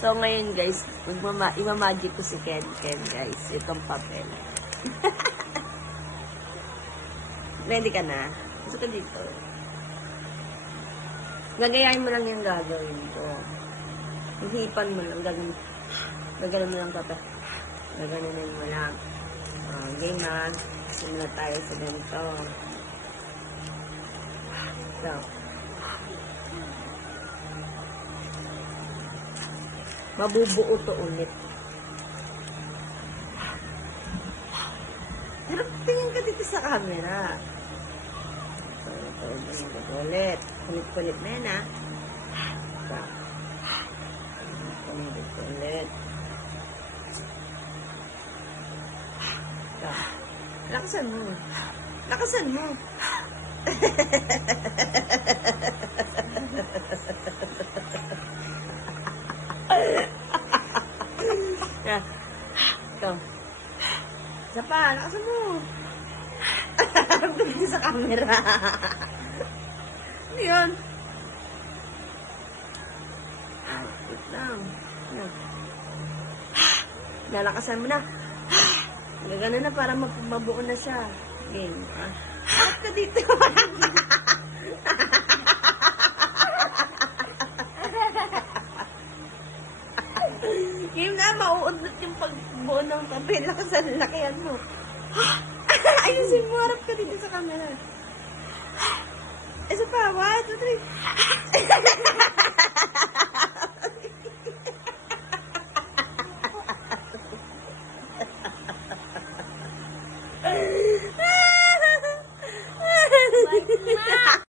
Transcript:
So, ngayon guys, imamagic ko si Ken guys. Itong papel. Ready ka na? Gusto ka dito. Gagayahin mo lang yung gagawin ko. Hihipan mo lang. Gaganon mo lang papel. Gaganon mo lang. Game na. Simula tayo sa ganito. So. Mabubuo to ulit. Pero tingin ka dito sa camera. So, ito ulit. Kulit-kulit na yan, ha? So. Kulit-kulit. So. Lakasan mo. Lakasan mo. Ito. Isa pa, lakasan mo. Pagdating sa camera. Ano yun? Wait lang. Lalakasan mo na. Gagana na para mabuo na siya. Game. Harap ka dito. Game na, mauudot yung pagbuo ng papel. Lakasan, lakihan mo. Ayusin mo, harap ka dito sa camera. Isa pa, 1, 2, 3.